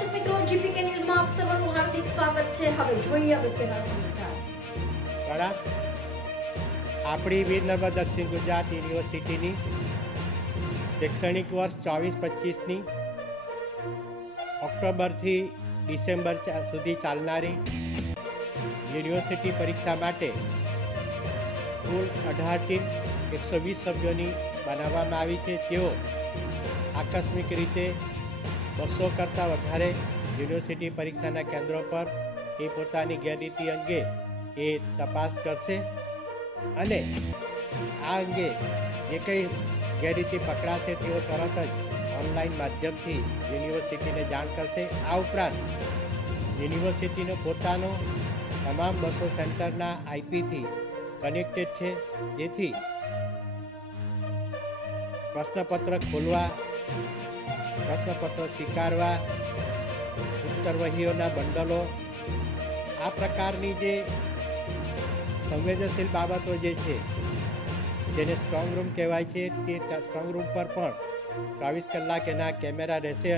દર્શક મિત્રો, જીપીકે ન્યૂઝમાં આપ સર્વનું હાર્દિક સ્વાગત છે. હવે જોઈએ અગત્યના સમાચાર. પ્રણામ. આપણી વીર નર્મદ દક્ષિણ ગુજરાત યુનિવર્સિટીની શૈક્ષણિક વર્ષ 24-25ની ઓક્ટોબરથી ડિસેમ્બર સુધી ચાલનારી યુનિવર્સિટી પરીક્ષા માટે કુલ 18 ટીમ 120 સભ્યોની બનાવવામાં આવી છે. તેઓ આકસ્મિક રીતે 200 કરતાં વધારે યુનિવર્સિટી પરીક્ષાના કેન્દ્રો પર પોતાની ગેરરીતિ અંગે તપાસ કરશે અને આ અંગે જે કંઈ ગેરરીતિ પકડાશે તેઓ તરત જ ઓનલાઈન માધ્યમથી યુનિવર્સિટીને જાણ કરશે. આ ઉપરાંત યુનિવર્સિટીનો પોતાનો તમામ 200 સેન્ટરના આઈપીથી કનેક્ટેડ છે, જેથી પ્રશ્નપત્ર ખોલવા, પ્રશ્નપત્ર સ્વીકારવા, ઉત્તરવહીઓના બંડલો, આ પ્રકારની જે સંવેદનશીલ બાબતો જે છે જેને સ્ટ્રોંગ રૂમ કહેવાય છે, તે સ્ટ્રોંગ રૂમ પર પણ 24 કલાક એના કેમેરા રહેશે